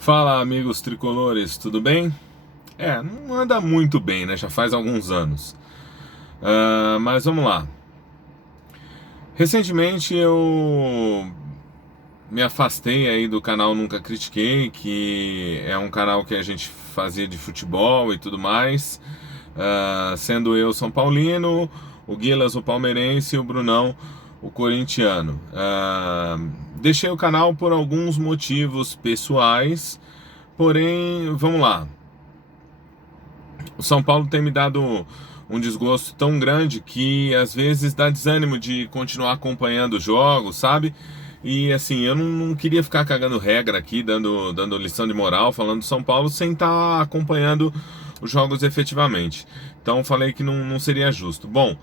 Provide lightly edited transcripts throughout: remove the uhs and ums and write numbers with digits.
Fala, amigos tricolores, tudo bem? Não anda muito bem, né? Já faz alguns anos. Mas vamos lá. Recentemente eu me afastei aí do canal Nunca Critiquei, que é um canal que a gente fazia de futebol e tudo mais. Sendo eu São Paulino, o Guilas o palmeirense e o Brunão o corintiano. Deixei o canal por alguns motivos pessoais, porém, vamos lá. O São Paulo tem me dado um desgosto tão grande que às vezes dá desânimo de continuar acompanhando os jogos, sabe? E assim, eu não queria ficar cagando regra aqui, dando lição de moral, falando do São Paulo sem estar acompanhando os jogos efetivamente. Então falei que não seria justo. Bom,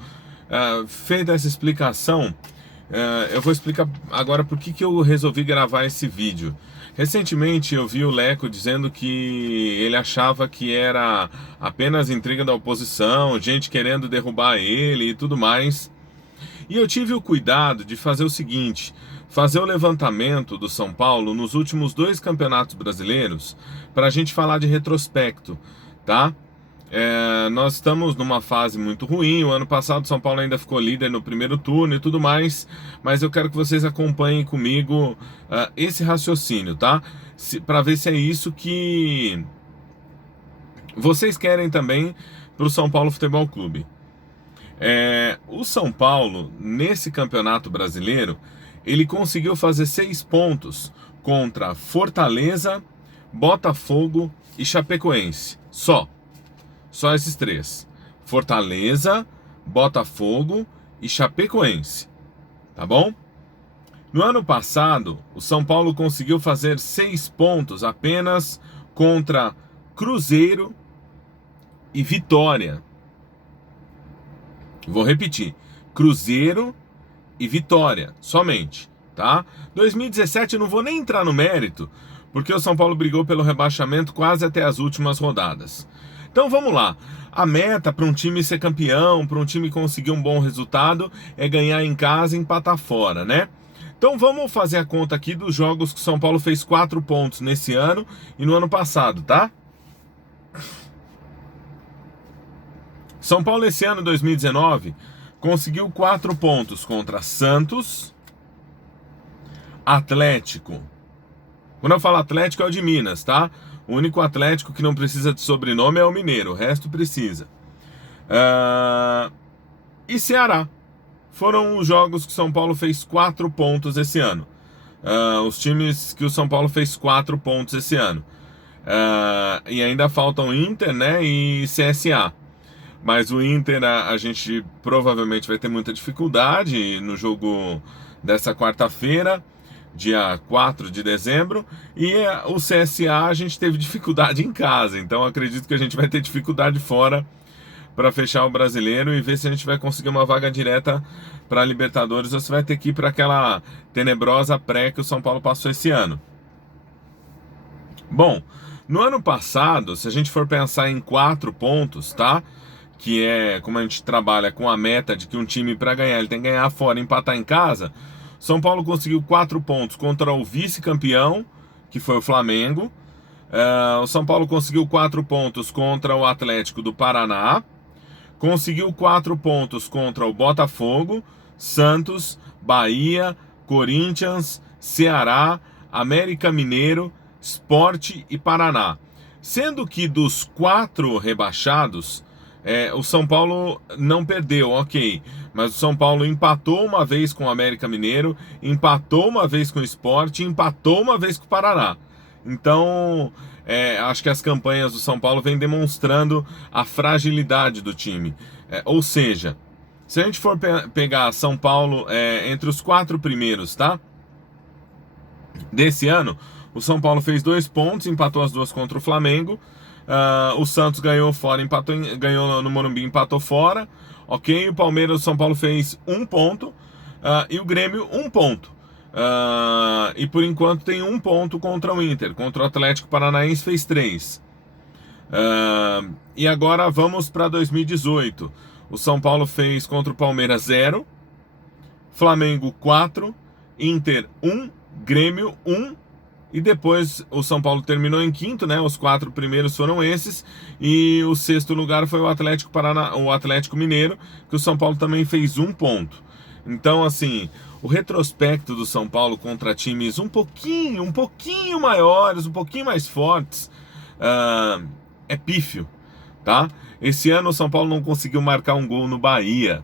feita essa explicação, eu vou explicar agora por que eu resolvi gravar esse vídeo. Recentemente eu vi o Leco dizendo que ele achava que era apenas intriga da oposição, gente querendo derrubar ele e tudo mais. E eu tive o cuidado de fazer o seguinte: fazer o levantamento do São Paulo nos últimos dois campeonatos brasileiros, para a gente falar de retrospecto, tá? Nós estamos numa fase muito ruim. O ano passado o São Paulo ainda ficou líder no primeiro turno e tudo mais, mas eu quero que vocês acompanhem comigo esse raciocínio, tá? Para ver se é isso que vocês querem também para o São Paulo Futebol Clube. O São Paulo, nesse campeonato brasileiro, ele conseguiu fazer 6 pontos contra Fortaleza, Botafogo e Chapecoense. Só esses três: Fortaleza, Botafogo e Chapecoense. Tá bom? No ano passado, o São Paulo conseguiu fazer 6 pontos apenas contra Cruzeiro e Vitória. Vou repetir: Cruzeiro e Vitória, somente, tá? 2017 eu não vou nem entrar no mérito, porque o São Paulo brigou pelo rebaixamento quase até as últimas rodadas. Então vamos lá. A meta para um time ser campeão, para um time conseguir um bom resultado, é ganhar em casa e empatar fora, né? Então vamos fazer a conta aqui dos jogos que o São Paulo fez 4 pontos nesse ano e no ano passado, tá? São Paulo esse ano, 2019, conseguiu 4 pontos contra Santos, Atlético. Quando eu falo Atlético é o de Minas, tá? O único Atlético que não precisa de sobrenome é o Mineiro, o resto precisa. E Ceará. Foram os jogos que o São Paulo fez 4 pontos esse ano. Os times que o São Paulo fez 4 pontos esse ano. E ainda faltam Inter, né, e CSA. Mas o Inter a gente provavelmente vai ter muita dificuldade no jogo dessa quarta-feira, dia 4 de dezembro, e o CSA a gente teve dificuldade em casa, então acredito que a gente vai ter dificuldade fora para fechar o brasileiro e ver se a gente vai conseguir uma vaga direta para a Libertadores ou se vai ter que ir para aquela tenebrosa pré que o São Paulo passou esse ano. Bom, no ano passado, se a gente for pensar em 4 pontos, tá? Que é como a gente trabalha com a meta de que um time para ganhar ele tem que ganhar fora e empatar em casa. São Paulo conseguiu 4 pontos contra o vice-campeão, que foi o Flamengo. O São Paulo conseguiu 4 pontos contra o Atlético do Paraná. Conseguiu 4 pontos contra o Botafogo, Santos, Bahia, Corinthians, Ceará, América Mineiro, Sport e Paraná. Sendo que dos 4 rebaixados, o São Paulo não perdeu, ok. Mas o São Paulo empatou uma vez com o América Mineiro, empatou uma vez com o Sport, empatou uma vez com o Paraná. Então, acho que as campanhas do São Paulo vêm demonstrando a fragilidade do time. Ou seja, se a gente for pegar São Paulo entre os 4 primeiros, tá? Desse ano, o São Paulo fez 2 pontos, empatou as 2 contra o Flamengo. O Santos ganhou fora, ganhou no Morumbi, empatou fora. Ok, o Palmeiras, o São Paulo fez 1 ponto. E o Grêmio 1 ponto. E por enquanto tem 1 ponto contra o Inter. Contra o Atlético Paranaense fez 3. E agora vamos para 2018. O São Paulo fez contra o Palmeiras 0, Flamengo 4, Inter 1, Grêmio 1 E depois o São Paulo terminou em quinto, né? Os 4 primeiros foram esses. E o 6º lugar foi o Atlético Mineiro, que o São Paulo também fez 1 ponto. Então, assim, o retrospecto do São Paulo contra times um pouquinho maiores, um pouquinho mais fortes, é pífio, tá? Esse ano o São Paulo não conseguiu marcar um gol no Bahia.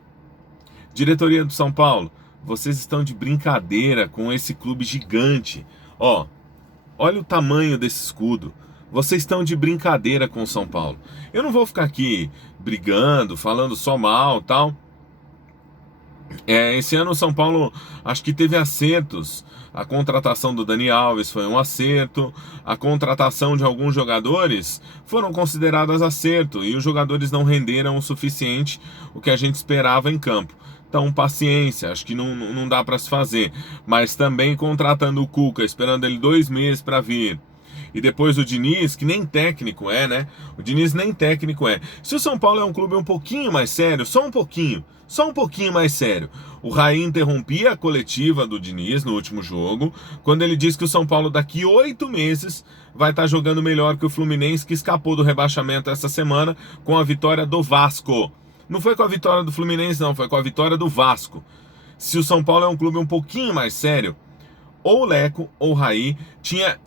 Diretoria do São Paulo, vocês estão de brincadeira com esse clube gigante. Ó, olha o tamanho desse escudo. Vocês estão de brincadeira com o São Paulo. Eu não vou ficar aqui brigando, falando só mal, tal. Esse ano o São Paulo acho que teve acertos. A contratação do Dani Alves foi um acerto. A contratação de alguns jogadores foram consideradas acerto. E os jogadores não renderam o suficiente o que a gente esperava em campo. Então, paciência, acho que não dá para se fazer. Mas também contratando o Cuca, esperando ele 2 meses para vir. E depois o Diniz, que nem técnico é, né? O Diniz nem técnico é. Se o São Paulo é um clube um pouquinho mais sério, só um pouquinho mais sério. O Raí interrompia a coletiva do Diniz no último jogo, quando ele disse que o São Paulo daqui 8 meses vai estar jogando melhor que o Fluminense, que escapou do rebaixamento essa semana com a vitória do Vasco. Não foi com a vitória do Fluminense, não, foi com a vitória do Vasco. Se o São Paulo é um clube um pouquinho mais sério, ou o Leco ou o Raí tinha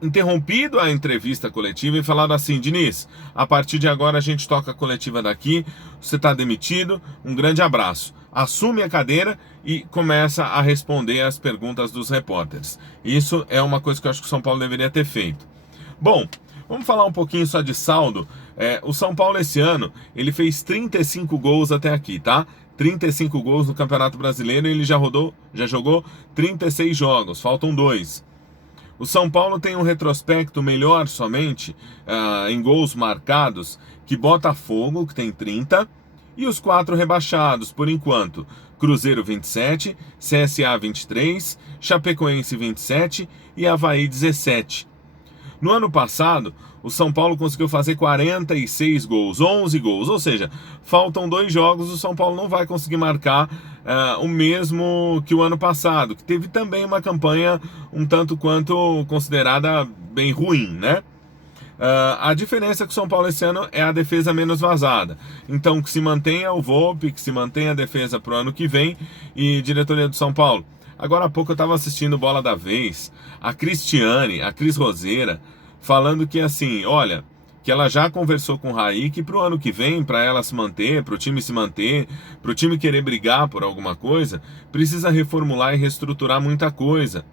interrompido a entrevista coletiva e falado assim: Diniz, a partir de agora a gente toca a coletiva daqui, você está demitido, um grande abraço. Assume a cadeira e começa a responder as perguntas dos repórteres. Isso é uma coisa que eu acho que o São Paulo deveria ter feito. Bom, vamos falar um pouquinho só de saldo. O São Paulo esse ano, ele fez 35 gols até aqui, tá? 35 gols no Campeonato Brasileiro e ele já jogou 36 jogos, faltam 2. O São Paulo tem um retrospecto melhor somente em gols marcados que Botafogo, que tem 30, e os 4 rebaixados, por enquanto. Cruzeiro 27, CSA 23, Chapecoense 27 e Avaí 17. No ano passado, o São Paulo conseguiu fazer 46 gols, 11 gols, ou seja, faltam 2 jogos, o São Paulo não vai conseguir marcar o mesmo que o ano passado, que teve também uma campanha um tanto quanto considerada bem ruim, né? A diferença é que o São Paulo esse ano é a defesa menos vazada. Então que se mantenha o Volpi, que se mantenha a defesa para o ano que vem. E diretoria do São Paulo, agora há pouco eu estava assistindo Bola da Vez, a Cris Roseira, falando que assim, olha, que ela já conversou com o Raí que para o ano que vem, para ela se manter, para o time se manter, para o time querer brigar por alguma coisa, precisa reformular e reestruturar muita coisa.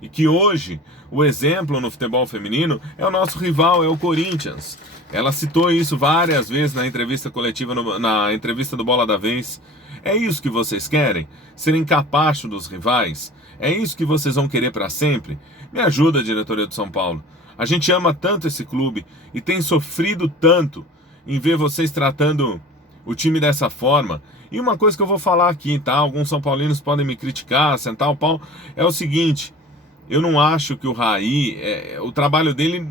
E que hoje o exemplo no futebol feminino é o nosso rival, é o Corinthians. Ela citou isso várias vezes na entrevista coletiva, na entrevista do Bola da Vez. É isso que vocês querem? Serem capachos dos rivais? É isso que vocês vão querer para sempre? Me ajuda, diretoria do São Paulo. A gente ama tanto esse clube e tem sofrido tanto em ver vocês tratando o time dessa forma. E uma coisa que eu vou falar aqui, tá? Alguns são paulinos podem me criticar, sentar o pau. É o seguinte, eu não acho que o Raí, o trabalho dele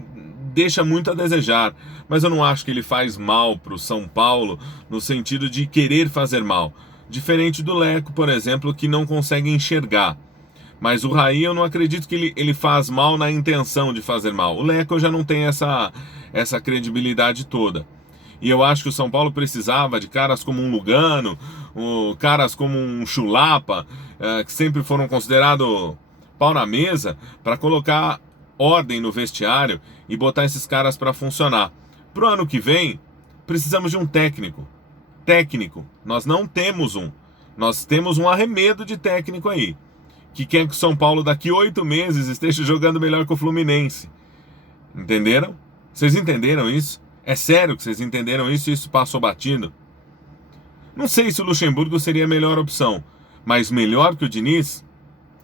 deixa muito a desejar, mas eu não acho que ele faz mal para o São Paulo no sentido de querer fazer mal. Diferente do Leco, por exemplo, que não consegue enxergar. Mas o Raí eu não acredito que ele faz mal na intenção de fazer mal. O Leco já não tem essa credibilidade toda. E eu acho que o São Paulo precisava de caras como um Lugano, caras como um Chulapa, que sempre foram considerados pau na mesa, para colocar ordem no vestiário e botar esses caras para funcionar. Pro ano que vem, precisamos de um técnico. Nós não temos um. Nós temos um arremedo de técnico aí, que quer que o São Paulo daqui 8 meses esteja jogando melhor que o Fluminense. Entenderam? Vocês entenderam isso? É sério que vocês entenderam isso e isso passou batido? Não sei se o Luxemburgo seria a melhor opção, mas melhor que o Diniz,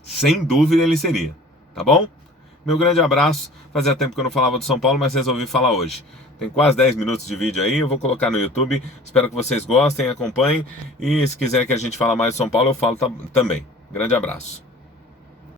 sem dúvida ele seria. Tá bom? Meu grande abraço. Fazia tempo que eu não falava do São Paulo, mas resolvi falar hoje. Tem quase 10 minutos de vídeo aí, eu vou colocar no YouTube. Espero que vocês gostem, acompanhem. E se quiser que a gente fale mais do São Paulo, eu falo também. Grande abraço.